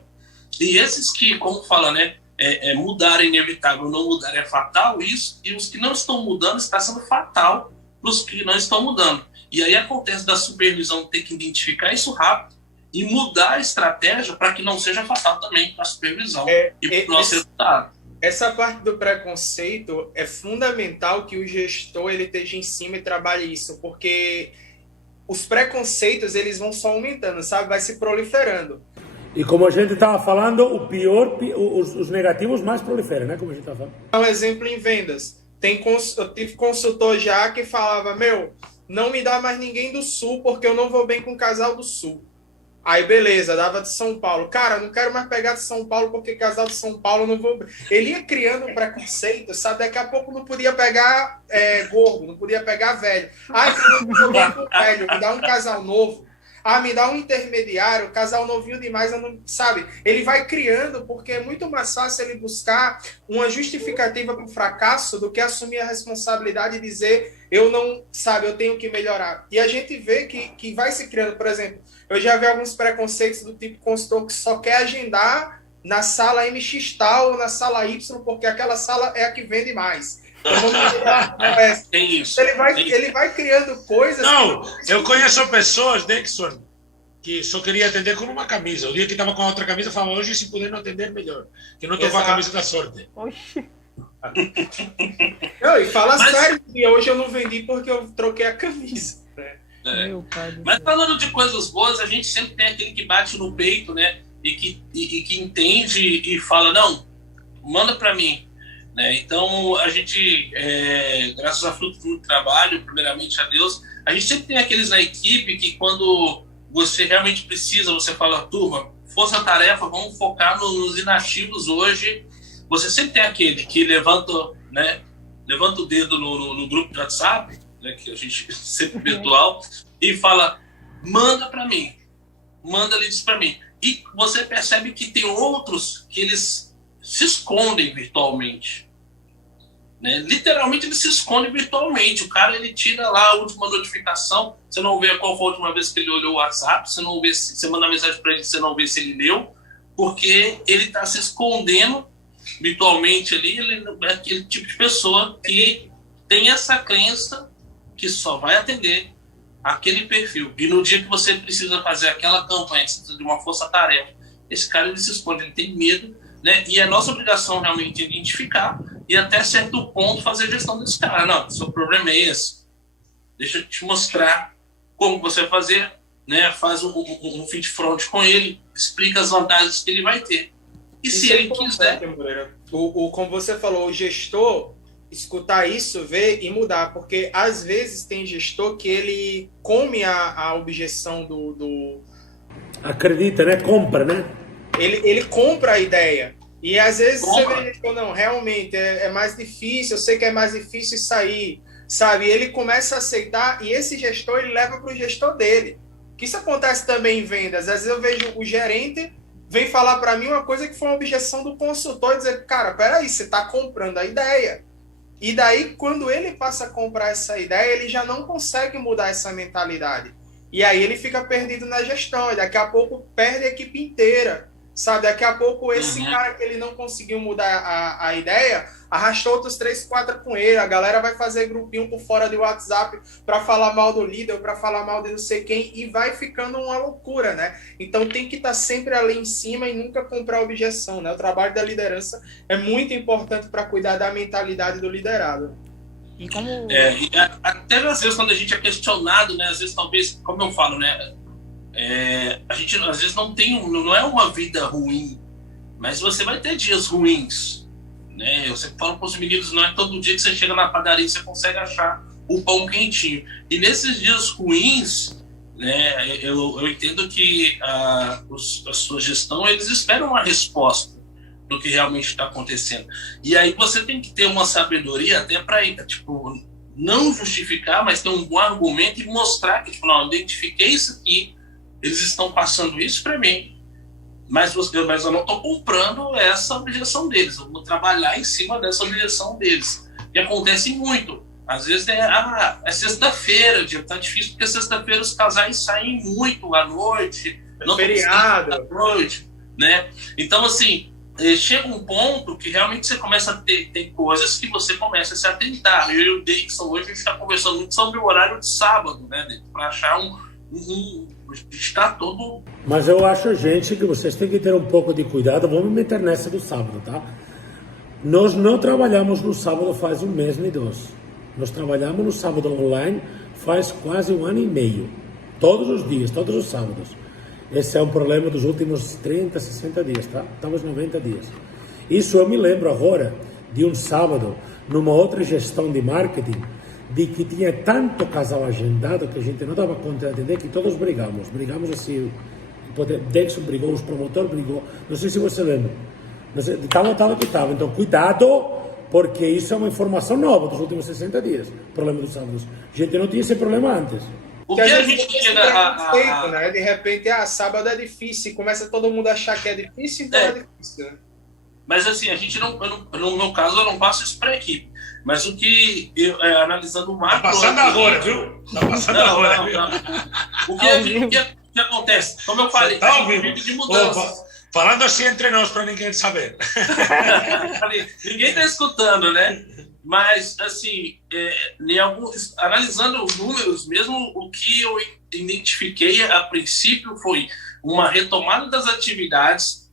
e esses que, como fala, né, mudar é inevitável, não mudar é fatal, isso, e os que não estão mudando está sendo fatal para os que não estão mudando. E aí acontece da supervisão ter que identificar isso rápido e mudar a estratégia para que não seja fatal também para a supervisão e para o nosso resultado. Essa parte do preconceito é fundamental que o gestor ele esteja em cima e trabalhe isso, porque os preconceitos eles vão só aumentando, sabe? Vai se proliferando. E como a gente estava falando, os negativos mais proliferam, né? Como a gente estava falando. Um exemplo em vendas. Eu tive consultor já que falava, não me dá mais ninguém do Sul, porque eu não vou bem com o casal do Sul. Aí, beleza, dava de São Paulo. Cara, não quero mais pegar de São Paulo, porque casal de São Paulo eu não vou... Ele ia criando um preconceito, sabe? Daqui a pouco não podia pegar gordo, não podia pegar velho. Ah, eu não vou bem com o velho, me dá um casal novo. Ah, me dá um intermediário, casal novinho demais, eu não, sabe? Ele vai criando, porque é muito mais fácil ele buscar uma justificativa para o fracasso do que assumir a responsabilidade e dizer, eu não, sabe, eu tenho que melhorar. E a gente vê que vai se criando, por exemplo, eu já vi alguns preconceitos do tipo consultor que só quer agendar na sala MX tal ou na sala Y, porque aquela sala é a que vende mais. Tem isso. Ele vai criando coisas... Não, eu conheço pessoas, Dixon, que só queria atender com uma camisa. O dia que estava com a outra camisa, falava, hoje se puder não atender, melhor. Que não estou com a camisa da sorte. Oxi. Não, e fala sério, que hoje eu não vendi porque eu troquei a camisa. Meu pai do Mas céu. falando de coisas boas, a gente sempre tem aquele que bate no peito, né? E que entende e fala, não, manda para mim. Né? Então, a gente, graças a fruto do trabalho, primeiramente a Deus, a gente sempre tem aqueles na equipe que quando você realmente precisa, você fala, turma, força-tarefa, vamos focar nos inativos hoje. Você sempre tem aquele que levanta o dedo no grupo de WhatsApp, né, que a gente sempre virtual, e fala, manda para mim, manda leads para mim. E você percebe que tem outros que eles se escondem virtualmente. Né? Literalmente ele se esconde virtualmente. O cara ele tira lá a última notificação, você não vê qual foi a última vez que ele olhou o WhatsApp, você não vê se você manda mensagem para ele, você não vê se ele leu, porque ele está se escondendo virtualmente ali. Ele é aquele tipo de pessoa que tem essa crença que só vai atender aquele perfil. E no dia que você precisa fazer aquela campanha, que você precisa de uma força-tarefa, esse cara ele se esconde, ele tem medo, né? E é nossa obrigação realmente identificar e até certo ponto fazer gestão desse cara. Não, seu problema é esse. Deixa eu te mostrar como você vai fazer, né? Faz um feed front com ele, explica as vantagens que ele vai ter. E se ele quiser... Como você falou, o gestor escutar isso, ver e mudar, porque às vezes tem gestor que ele come a objeção do... Acredita, né? Compra, né? Ele compra a ideia. E às vezes você vê, não, realmente é mais difícil, eu sei que é mais difícil sair, sabe? E ele começa a aceitar e esse gestor ele leva para o gestor dele. Que isso acontece também em vendas. Às vezes eu vejo o gerente vem falar para mim uma coisa que foi uma objeção do consultor e dizer, cara, peraí, você está comprando a ideia. E daí, quando ele passa a comprar essa ideia, ele já não consegue mudar essa mentalidade. E aí ele fica perdido na gestão, e daqui a pouco perde a equipe inteira, sabe? Daqui a pouco esse cara que ele não conseguiu mudar a ideia, arrastou outros 3, 4 com ele, a galera vai fazer grupinho por fora do WhatsApp para falar mal do líder, para falar mal de não sei quem, e vai ficando uma loucura, né? Então tem que estar sempre ali em cima e nunca comprar objeção, né? O trabalho da liderança é muito importante para cuidar da mentalidade do liderado. E como... e até às vezes quando a gente é questionado, né? Às vezes talvez, como eu falo, né? A gente às vezes não é uma vida ruim, mas você vai ter dias ruins, né? Eu sempre falo para os meninos, não é todo dia que você chega na padaria e você consegue achar o pão quentinho. E nesses dias ruins, né? Eu entendo que a sua gestão, eles esperam uma resposta do que realmente está acontecendo. E aí você tem que ter uma sabedoria até para, tipo, não justificar, mas ter um bom argumento e mostrar que, tipo, não, eu identifiquei isso aqui, eles estão passando isso para mim, mas eu não estou comprando essa objeção deles, eu vou trabalhar em cima dessa objeção deles. E acontece muito. Às vezes é sexta-feira, o dia está difícil, porque sexta-feira os casais saem muito à noite, não feriado à noite, né? Então, assim, chega um ponto que realmente você começa a ter coisas que você começa a se atentar. Eu e o Dixon hoje a gente está conversando muito sobre o horário de sábado, né? Para achar está todo... Mas eu acho, gente, que vocês têm que ter um pouco de cuidado. Vamos meter nessa do sábado, tá? Nós não trabalhamos no sábado faz um mês nem dois. Nós trabalhamos no sábado online faz quase um ano e meio. Todos os dias, todos os sábados. Esse é um problema dos últimos 30, 60 dias, tá? Talvez 90 dias. Isso eu me lembro agora de um sábado, numa outra gestão de marketing, de que tinha tanto casal agendado que a gente não dava conta de atender, que todos brigamos. Brigamos assim, o Dexon brigou, os promotores brigou. Não sei se você lembra. Estava que estava. Então, cuidado, porque isso é uma informação nova dos últimos 60 dias. Problema dos sábados. A gente não tinha esse problema antes. O que a gente chega a... né? De repente, sábado é difícil. Começa todo mundo a achar que é difícil, então é difícil, né? Mas assim, a gente no meu caso, eu não passo isso para a equipe. Mas o que, analisando o macro... Tá passando agora, viu? Tá passando agora, viu? O que acontece? Como eu falei, tá ouvindo? De mudanças. Falando assim entre nós, para ninguém saber. Ninguém está escutando, né? Mas, assim, analisando os números mesmo, o que eu identifiquei a princípio foi uma retomada das atividades,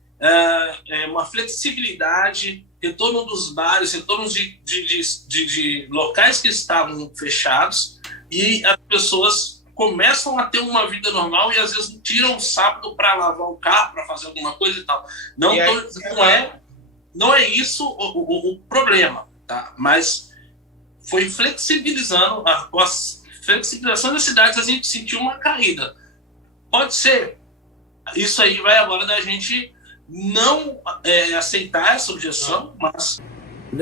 uma flexibilidade, retorno dos bares, retorno de locais que estavam fechados, e as pessoas começam a ter uma vida normal e às vezes tiram o sábado para lavar o carro, para fazer alguma coisa e tal. Não é isso o problema, tá? Mas foi flexibilizando, com a flexibilização das cidades, a gente sentiu uma caída. Pode ser. Isso aí vai agora da gente não aceitar essa objeção, mas...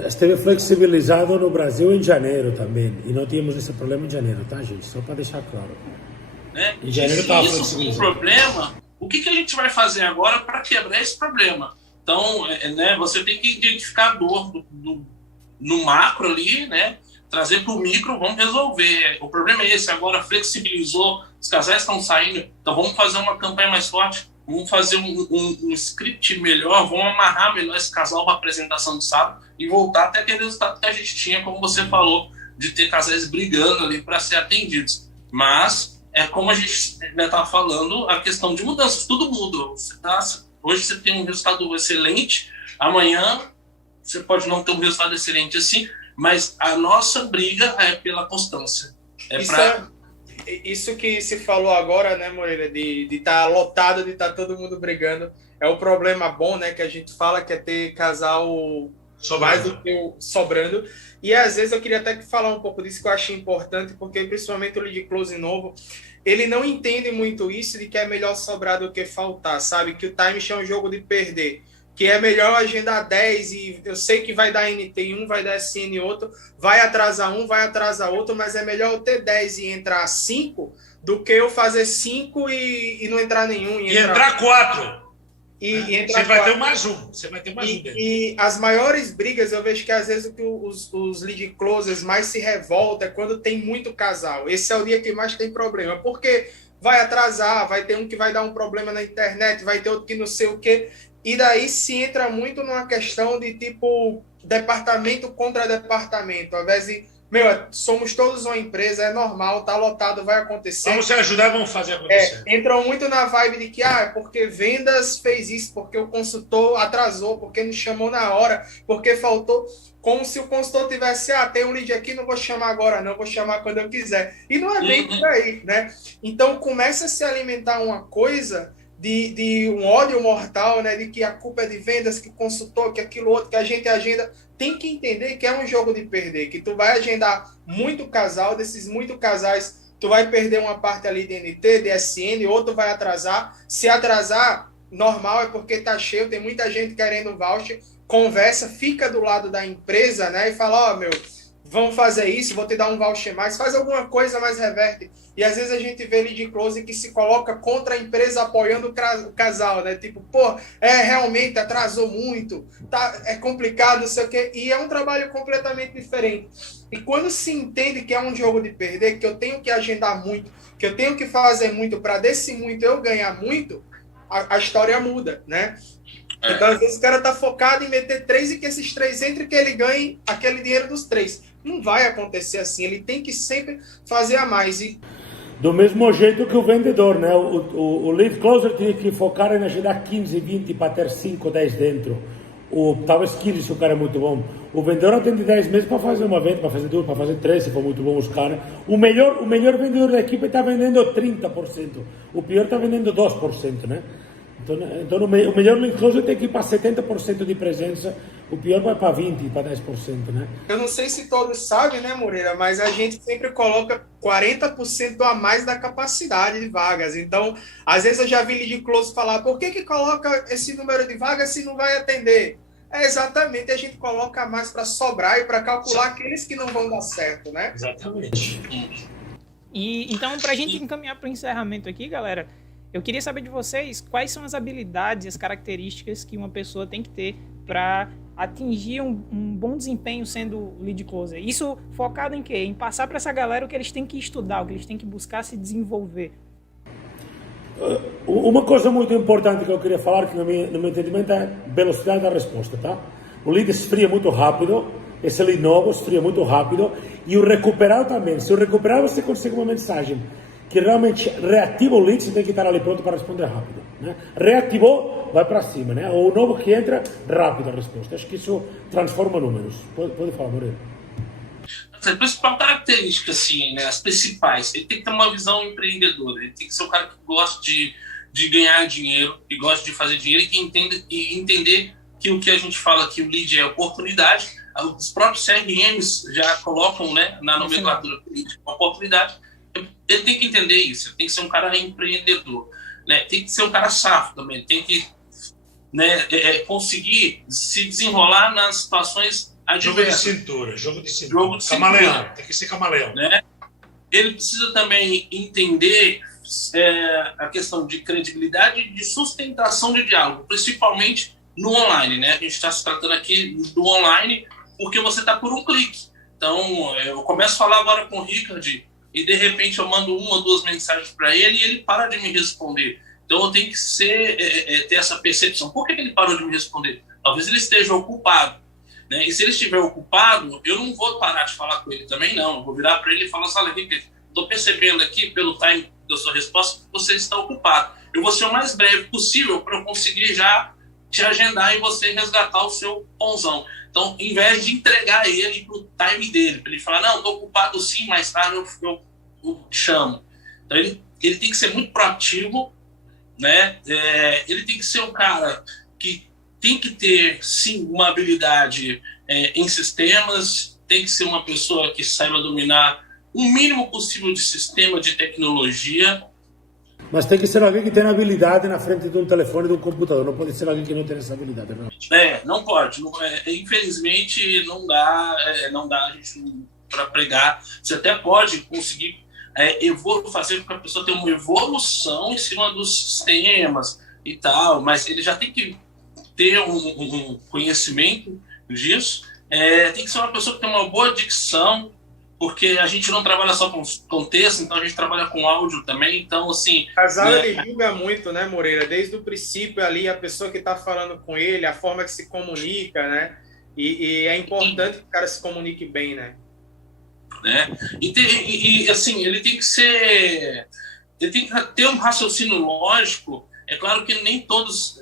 Esteve flexibilizado no Brasil em janeiro também, e não tínhamos esse problema em janeiro, tá, gente? Só para deixar claro. Em janeiro estava flexibilizado. Isso é um problema. O que a gente vai fazer agora para quebrar esse problema? Então, você tem que identificar a dor no macro ali, né? Trazer para o micro, vamos resolver. O problema é esse, agora flexibilizou, os casais estão saindo, então vamos fazer uma campanha mais forte, vamos fazer um script melhor, vamos amarrar melhor esse casal para a apresentação de sábado e voltar até aquele resultado que a gente tinha, como você falou, de ter casais brigando ali para ser atendidos. Mas, como a gente estava falando, a questão de mudanças, tudo muda. Hoje você tem um resultado excelente, amanhã você pode não ter um resultado excelente assim, mas a nossa briga é pela constância. Isso que se falou agora, né, Moreira, de estar lotado, de estar todo mundo brigando, é o problema bom, né, que a gente fala, que é ter casal mais do que sobrando. E às vezes eu queria até falar um pouco disso, que eu achei importante, porque principalmente o lead close novo, ele não entende muito isso, de que é melhor sobrar do que faltar, sabe? Que o time é um jogo de perder, que é melhor agendar 10 e eu sei que vai dar NT em um, vai dar SN em outro, vai atrasar um, vai atrasar outro, mas é melhor eu ter 10 e entrar 5 do que eu fazer 5 e não entrar nenhum. E entrar 4. Você vai ter mais um. Você vai ter mais um dele. E as maiores brigas, eu vejo que às vezes o que os lead closers mais se revoltam é quando tem muito casal. Esse é o dia que mais tem problema, porque vai atrasar, vai ter um que vai dar um problema na internet, vai ter outro que não sei o quê. E daí se entra muito numa questão de tipo departamento contra departamento. Ao invés de, somos todos uma empresa, é normal, tá lotado, vai acontecer. Vamos se ajudar, vamos fazer acontecer. Entram muito na vibe de que, porque vendas fez isso, porque o consultor atrasou, porque não chamou na hora, porque faltou. Como se o consultor tivesse, tem um lead aqui, não vou chamar agora não, vou chamar quando eu quiser. E não é bem por aí, né? Então começa a se alimentar uma coisa de um ódio mortal, né? De que a culpa é de vendas, que consultor, que aquilo outro, que a gente agenda. Tem que entender que é um jogo de perder, que tu vai agendar muito casal, desses muito casais, tu vai perder uma parte ali de NT, de SN, outro vai atrasar. Se atrasar, normal, é porque tá cheio, tem muita gente querendo voucher, conversa, fica do lado da empresa, né? E fala, vamos fazer isso, vou te dar um voucher mais, faz alguma coisa, mais reverte. E às vezes a gente vê lead close que se coloca contra a empresa apoiando o casal, né? Tipo, realmente atrasou muito, é complicado, não sei o quê. E é um trabalho completamente diferente. E quando se entende que é um jogo de perder, que eu tenho que agendar muito, que eu tenho que fazer muito para desse muito eu ganhar muito, a história muda, né? Então, às vezes, o cara tá focado em meter 3 e que esses 3 entrem, que ele ganhe aquele dinheiro dos 3. Não vai acontecer assim. Ele tem que sempre fazer a mais. Do mesmo jeito que o vendedor, né? O lead closer tinha que focar em agendar 15, 20 para ter 5, 10 dentro. Talvez skills, se o cara é muito bom. O vendedor tem de 10 meses para fazer uma venda, para fazer 2, para fazer 3, se for muito bom os caras. O melhor vendedor da equipe está vendendo 30%. O pior está vendendo 2%, né? Então o melhor lead closer tem que ir para 70% de presença, o pior vai para 20%, para 10%, né? Eu não sei se todos sabem, né, Moreira, mas a gente sempre coloca 40% a mais da capacidade de vagas. Então, às vezes eu já vi lead closer falar, por que coloca esse número de vagas se não vai atender? É exatamente, a gente coloca mais para sobrar e para calcular aqueles que não vão dar certo, né? Exatamente. E então, para a gente encaminhar para o encerramento aqui, galera, eu queria saber de vocês quais são as habilidades e as características que uma pessoa tem que ter para atingir um bom desempenho sendo lead closer. Isso focado em quê? Em passar para essa galera o que eles têm que estudar, o que eles têm que buscar se desenvolver. Uma coisa muito importante que eu queria falar, que no meu entendimento é velocidade da resposta, tá? O lead esfria muito rápido, esse lead novo esfria muito rápido, e o recuperado também. Se o recuperado você consegue uma mensagem que realmente reativa o lead, você tem que estar ali pronto para responder rápido, né? Reativou, vai para cima, né? O novo que entra, rápida a resposta. Acho que isso transforma números. Pode falar, Moreira. A principal característica, assim, né, as principais, ele tem que ter uma visão empreendedora, ele tem que ser um cara que gosta de ganhar dinheiro, que gosta de fazer dinheiro e que entender que o que a gente fala aqui, o lead é oportunidade. Os próprios CRMs já colocam, né, na nomenclatura política, oportunidade. Ele tem que entender isso, ele tem que ser um cara empreendedor, né? Tem que ser um cara safo também, tem que, né, conseguir se desenrolar nas situações adversas. Jogo de cintura. Camaleão, tem que ser camaleão. Né? Ele precisa também entender a questão de credibilidade e de sustentação de diálogo, principalmente no online, né? A gente está se tratando aqui do online porque você está por um clique. Então, eu começo a falar agora com o Ricardo e, de repente, eu mando 1 ou 2 mensagens para ele e ele para de me responder. Então, eu tenho que ter essa percepção. Por que ele parou de me responder? Talvez ele esteja ocupado, né? E se ele estiver ocupado, eu não vou parar de falar com ele também, não. Eu vou virar para ele e falar assim, olha, Ricardo, estou percebendo aqui, pelo time da sua resposta, que você está ocupado. Eu vou ser o mais breve possível para eu conseguir já te agendar e você resgatar o seu pãozão. Então, em vez de entregar ele para o time dele, para ele falar, não, estou ocupado sim, mais tarde eu te chamo. Então, ele tem que ser muito proativo, né? Ele tem que ser um cara que tem que ter, sim, uma habilidade em sistemas, tem que ser uma pessoa que saiba dominar o mínimo possível de sistema, de tecnologia. Mas tem que ser alguém que tenha habilidade na frente de um telefone e de um computador. Não pode ser alguém que não tenha essa habilidade, não. Não pode. Infelizmente, não dá a gente para pregar. Você até pode conseguir fazer com que a pessoa tenha uma evolução em cima dos sistemas e tal, mas ele já tem que ter um conhecimento disso. Tem que ser uma pessoa que tem uma boa dicção, porque a gente não trabalha só com texto, então a gente trabalha com áudio também, então assim... O casal, ele julga muito, né, Moreira? Desde o princípio ali, a pessoa que está falando com ele, a forma que se comunica, né? E é importante que o cara se comunique bem, né? Assim, ele tem que ter um raciocínio lógico. É claro que nem todos...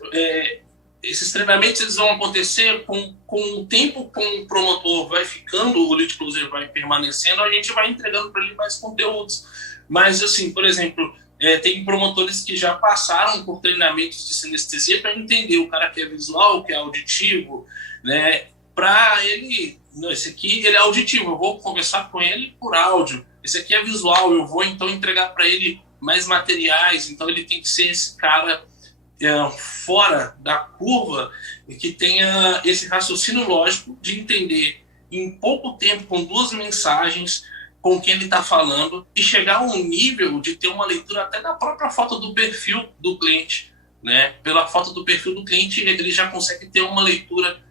esses treinamentos eles vão acontecer com o tempo, com o promotor vai ficando, o lead closer vai permanecendo, a gente vai entregando para ele mais conteúdos. Mas, assim, por exemplo, tem promotores que já passaram por treinamentos de sinestesia para entender o cara que é visual, o que é auditivo, né? Para ele, esse aqui ele é auditivo, eu vou conversar com ele por áudio. Esse aqui é visual, eu vou então entregar para ele mais materiais, então ele tem que ser esse cara fora da curva e que tenha esse raciocínio lógico de entender em pouco tempo, com 2 mensagens, com quem ele está falando e chegar a um nível de ter uma leitura até da própria foto do perfil do cliente, né? Pela foto do perfil do cliente, ele já consegue ter uma leitura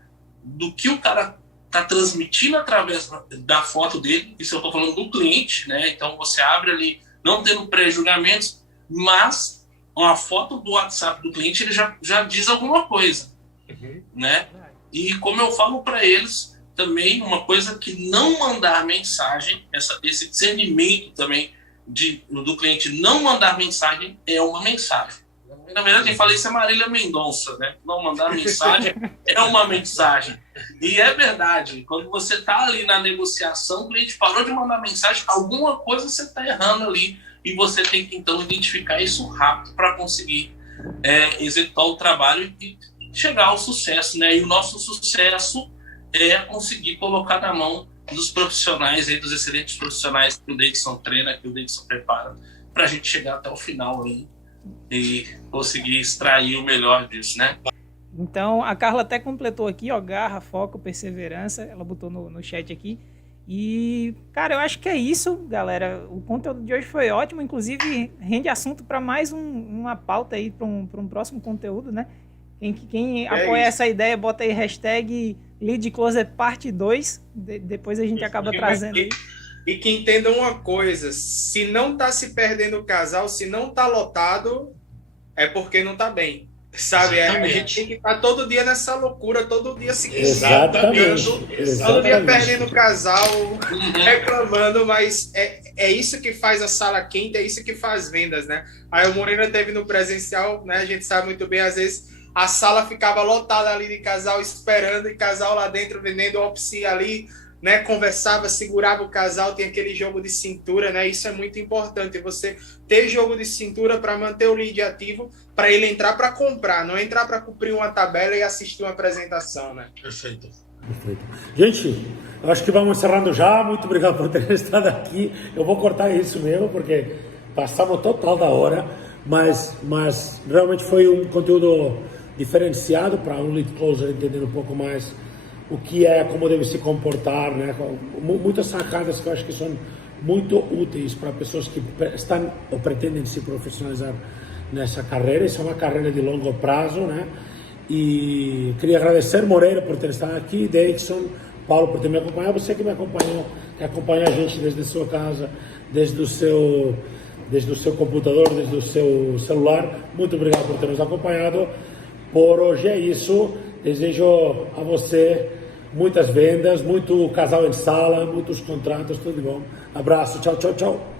do que o cara está transmitindo através da foto dele. Isso eu estou falando do cliente, né? Então você abre ali, não tendo pré-julgamentos, mas uma foto do WhatsApp do cliente, ele já diz alguma coisa, né? E como eu falo para eles, também uma coisa que não mandar mensagem, esse discernimento também do cliente não mandar mensagem é uma mensagem. Na verdade, quem fala isso é Marília Mendonça, né? Não mandar mensagem é uma mensagem. E é verdade, quando você está ali na negociação, o cliente parou de mandar mensagem, alguma coisa você está errando ali. E você tem que, então, identificar isso rápido para conseguir executar o trabalho e chegar ao sucesso, né? E o nosso sucesso é conseguir colocar na mão dos profissionais, aí, dos excelentes profissionais que o Davidson treina, que o Davidson prepara, para a gente chegar até o final aí e conseguir extrair o melhor disso, né? Então, a Carla até completou aqui, ó, garra, foco, perseverança, ela botou no chat aqui. E, cara, eu acho que é isso, galera. O conteúdo de hoje foi ótimo, inclusive rende assunto para mais uma pauta aí, para um próximo conteúdo, né? Quem apoia essa ideia, bota aí hashtag Lead Closer Parte 2, depois a gente acaba trazendo aí. E que entendam uma coisa, se não tá se perdendo o casal, se não tá lotado, é porque não tá bem. Sabe, a gente tem que estar todo dia nessa loucura, todo dia se Exatamente. todo dia perdendo o casal, reclamando, mas é isso que faz a sala quente, é isso que faz vendas, né? Aí o Moreira teve no presencial, né? A gente sabe muito bem, às vezes a sala ficava lotada ali de casal esperando, e casal lá dentro vendendo opsi ali, né, conversava, segurava o casal, tem aquele jogo de cintura, né? Isso é muito importante, você ter jogo de cintura para manter o lead ativo, para ele entrar para comprar, não entrar para cumprir uma tabela e assistir uma apresentação, né? Perfeito. Gente, eu acho que vamos encerrando já. Muito obrigado por ter estado aqui. Eu vou cortar isso mesmo, porque passamos total da hora, mas realmente foi um conteúdo diferenciado para um lead closer entender um pouco mais o que é, como deve se comportar, né? Muitas sacadas que eu acho que são muito úteis para pessoas que estão ou pretendem se profissionalizar nessa carreira. Isso é uma carreira de longo prazo, né? E queria agradecer Moreira por ter estado aqui, Davidson, Paulo por ter me acompanhado, você que me acompanhou, que acompanha a gente desde a sua casa, desde o seu computador, desde o seu celular. Muito obrigado por ter nos acompanhado. Por hoje é isso. Desejo a você muitas vendas, muito casal em sala, muitos contratos, tudo de bom. Abraço, tchau, tchau, tchau.